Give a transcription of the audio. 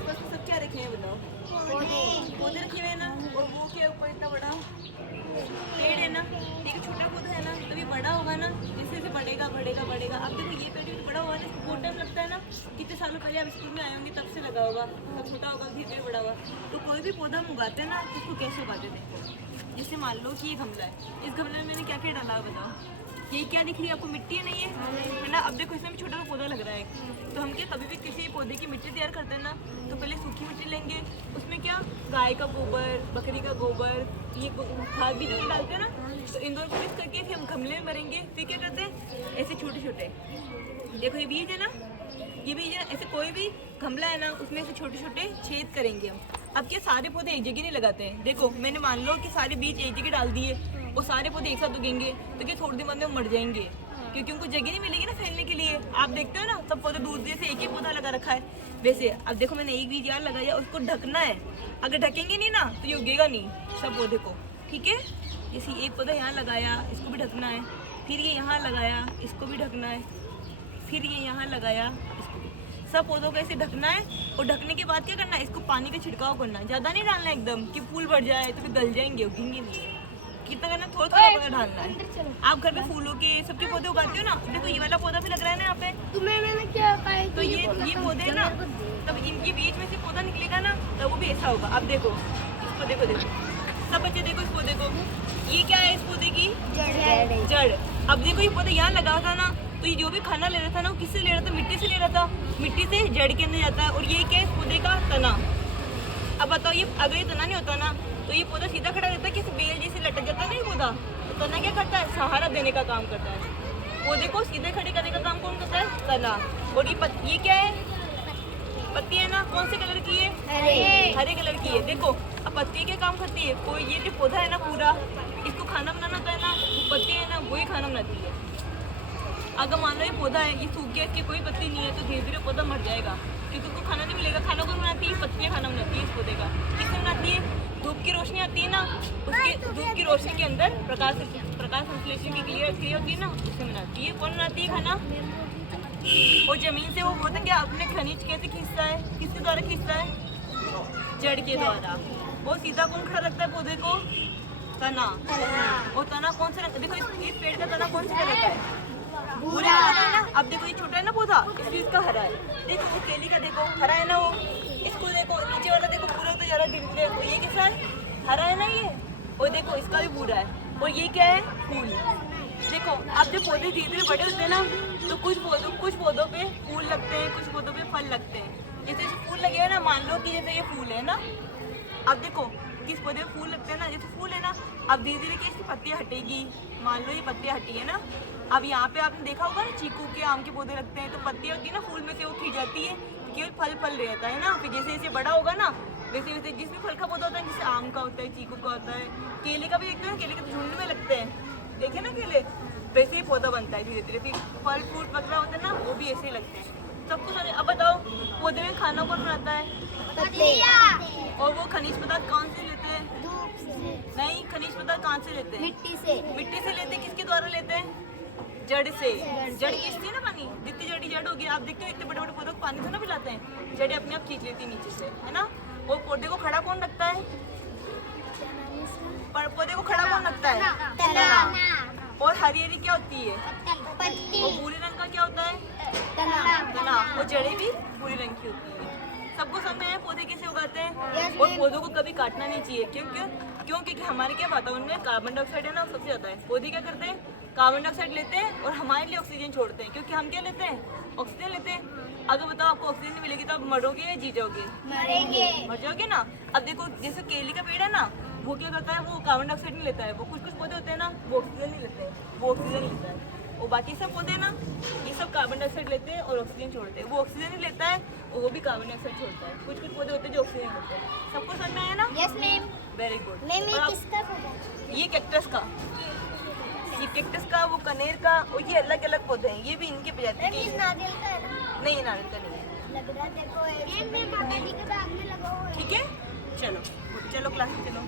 आसपास में सब क्या रखे हैं बताओ? पौधे रखे हुए हैं ना। और वो क्या ऊपर इतना बड़ा पेड़ है ना, एक छोटा पौधा है ना, तभी बड़ा होगा ना, जैसे जैसे बढ़ेगा बढ़ेगा बढ़ेगा। अब देखो ये पेड़ भी तो बड़ा हुआ ना, इसको बहुत टाइम लगता है ना। कितने सालों पहले आप स्कूल में आए होंगे तब से लगा होगा, तब छोटा होगा धीरे धीरे बड़ा होगा। तो कोई भी पौधा हम उगाते हैं ना, तो उसको कैसे उगाते थे? जैसे मान लो कि ये गमला है, इस गमले में मैंने क्या क्या डाला है बताओ? ये क्या दिख रही है आपको? मिट्टी है नहीं है ना। अब देखो इसमें भी छोटा सा पौधा लग रहा है। तो हम क्या कभी भी किसी पौधे की मिट्टी तैयार करते हैं ना, तो पहले सूखी मिट्टी लेंगे, उसमें क्या गाय का गोबर, बकरी का गोबर, ये खाद भी जो डालते हैं ना, तो इन दोनों को मिक्स करके फिर हम गमले में भरेंगे। फिर क्या करते हैं, ऐसे छोटे छोटे, देखो ये बीज है ना, ये बीज है, ऐसे कोई भी गमला है ना, उसमें से छोटे छोटे छेद करेंगे हम। अब क्या सारे पौधे एक जगह नहीं लगाते हैं। देखो मैंने मान लो कि सारे बीज एक जगह डाल दिए और सारे पौधे एक साथ उगेंगे, तो क्या थोड़ी देर बाद में वो मर जाएंगे, क्योंकि उनको जगह नहीं मिलेगी ना फैलने के लिए। आप देखते हो ना, सब पौधे दूर दूर से एक ही पौधा लगा रखा है। वैसे अब देखो मैंने एक बीज यहाँ लगाया, उसको ढकना है। अगर ढकेंगे नहीं ना तो ये उगेगा नहीं सब पौधे को, ठीक है। जैसे एक पौधा यहाँ लगाया, इसको भी ढकना है। फिर ये यहाँ लगाया, इसको भी ढकना है। फिर ये यहाँ लगाया, इसको भी। सब पौधों को ऐसे ढकना है। और ढकने के बाद क्या करना है, इसको पानी का छिड़काव करना है। ज़्यादा नहीं डालना एकदम कि फूल बढ़ जाए तो फिर गल जाएंगे, उगेंगे नहीं। कितना करना, थोड़ा थोड़ा पौधा डालना है। आप घर में फूलों के सबके पौधे उगाते हो ना, देखो ये वाला पौधा भी लग रहा है ना यहाँ पे। तुम्हें मैंने क्या कहा? तो ये पौधे ना, तब इनके बीच में से पौधा निकलेगा ना, तब वो भी ऐसा होगा। अब देखो इसको, देखो देखो सब बच्चे देखो इस पौधे को, ये क्या है इस पौधे की? जड़। अब देखो ये पौधा यहाँ लगा था ना, तो ये जो भी खाना ले रहा था ना, वो किससे ले रहा था? मिट्टी से ले रहा था। मिट्टी से जड़ के अंदर जाता है। और ये क्या है इस पौधे का? तना। अब बताओ ये अगर ये तना नहीं होता ना, तो ये पौधा सीधा खड़ा रहता है, किसी बेल जैसे लटक जाता है ना ये पौधा। तो तना क्या करता है? सहारा देने का काम करता है। पौधे को सीधे खड़े करने का काम कौन करता है? तना। और ये क्या है? पत्ती है ना, कौन से कलर की है? हरे कलर की है। देखो अब पत्ती क्या काम करती है? कोई ये जो पौधा है ना पूरा, इसको खाना बनाना होता है ना, पत्ती है ना वही खाना बनाती है। अगर मान लो ये पौधा है, ये सूख गया, इसकी कोई पत्ती नहीं है, तो धीरे धीरे पौधा मर जाएगा, क्योंकि उसको खाना नहीं मिलेगा। खाना कौन बनाती है? पत्तियाँ खाना बनाती है इस पौधे का। किससे बनाती है? धूप की रोशनी आती है ना, उसके धूप की रोशनी के अंदर प्रकाश संश्लेषण की क्रिया होती है ना, उससे बनाती है। कौन बनाती है खाना? और जमीन से वो होता क्या अपने खनिज कैसे खींचता है? किसके द्वारा खींचता है? जड़ के द्वारा। वो सीधा कौन खड़ा रखता है पौधे को? तना। और तना कौन सा? देखो इस पेड़ का तना कौन सा कलर का है? भूरे कलर का है ना। अब देखो ये छोटा है ना पौधा, इसलिए इसका हरा है। देखो वो केली का देखो हरा है ना वो। इसको देखो नीचे वाला देखो पूरा तो जरा धीरे धीरे, ये कैसा है? हरा है ना ये। और देखो इसका भी भूरा है। और ये क्या है? फूल। देखो अब जब पौधे धीरे धीरे बड़े होते हैं ना, तो कुछ पौधों पे फूल लगते हैं, कुछ पौधों पे फल लगते हैं। जैसे फूल लगे हैं ना, मान लो कि जैसे ये फूल है ना, अब देखो किस पौधे में फूल लगते हैं ना, जैसे फूल है ना, अब धीरे धीरे इसकी पत्तियाँ हटेगी। मान लो ये पत्तियाँ हटी है ना, अब यहाँ पे आपने देखा होगा ना चीकू के आम के पौधे लगते हैं, तो पत्तियाँ होती है ना फूल में से वो खिंच जाती है, तो केवल फल रहता है ना। फिर जैसे जैसे बड़ा होगा ना, वैसे वैसे जिसमें फल का पौधा होता है, जैसे आम का होता है, चीकू का होता है, केले का भी देखते हैं, केले के तो झुंड में लगते हैं, देखे ना केले, वैसे ही पौधा बनता है धीरे धीरे। फिर फल फ्रूट वगैरह होता है ना, वो भी ऐसे ही लगते हैं सबको सारे। अब बताओ पौधे में खाना कौन बनाता है? और वो खनिज पदार्थ कौन से लेते हैं? नहीं, खनिज पदार्थ कहाँ से लेते हैं? मिट्टी से। मिट्टी से लेते हैं। किसके द्वारा लेते हैं? जड़ से। जड़ खींचती है ना पानी, जितनी जड़ होगी। आप देखते हो इतने बड़े बड़े पौधों को पानी तो ना पिलाते हैं, जड़ें अपने आप खींच लेती है नीचे से, है ना। वो पौधे को खड़ा कौन रखता है? पर पौधे को खड़ा कौन रखता है? तना। और हरी हरी क्या होती है? पत्ती। और भूरे रंग का क्या होता है? तना। और जड़ें भी भूरे रंग की होती है। सबको समझ में है पौधे कैसे उगाते हैं। और पौधों को कभी काटना नहीं चाहिए। क्योंकि हमारे क्या वातावरण में कार्बन डाइऑक्साइड है ना, सबसे ज्यादा है। पौधे क्या करते हैं? कार्बन डाइऑक्साइड लेते हैं और हमारे लिए ऑक्सीजन छोड़ते हैं, क्योंकि हम क्या लेते हैं? ऑक्सीजन लेते हैं। अगर बताओ आपको ऑक्सीजन नहीं मिलेगी तो आप मरोगे या जी जाओगे? मर जाओगे ना। अब देखो जैसे केले का पेड़ है ना, वो क्या करता है? वो कार्बन डाइऑक्साइड नहीं लेता है। वो कुछ पौधे होते हैं ना, वो ऑक्सीजन नहीं लेते हैं, वो ऑक्सीजन लेता है। और बाकी सब पौधे ना, ये सब कार्बन डाइऑक्साइड लेते हैं और ऑक्सीजन छोड़ते हैं। वो ऑक्सीजन ही लेता है और वो भी कार्बन डाइऑक्साइड छोड़ता है। कुछ पौधे होते हैं जो ऑक्सीजन लेते हैं। सबको समझ में आया ना? Yes ma'am. Very good. Ma'am ये किसका पौधा? ये कैक्टस का, ये कैक्टस का, वो कनेर का, और ये अलग अलग पौधे हैं। ये भी इनके प्रजाति के हैं। नारियल का है ना? नहीं, नारियल का नहीं है। लग रहा देखो, मैम माता जी के बैग में लगा हुआ है। ठीक है, चलो चलो क्लास में चलो।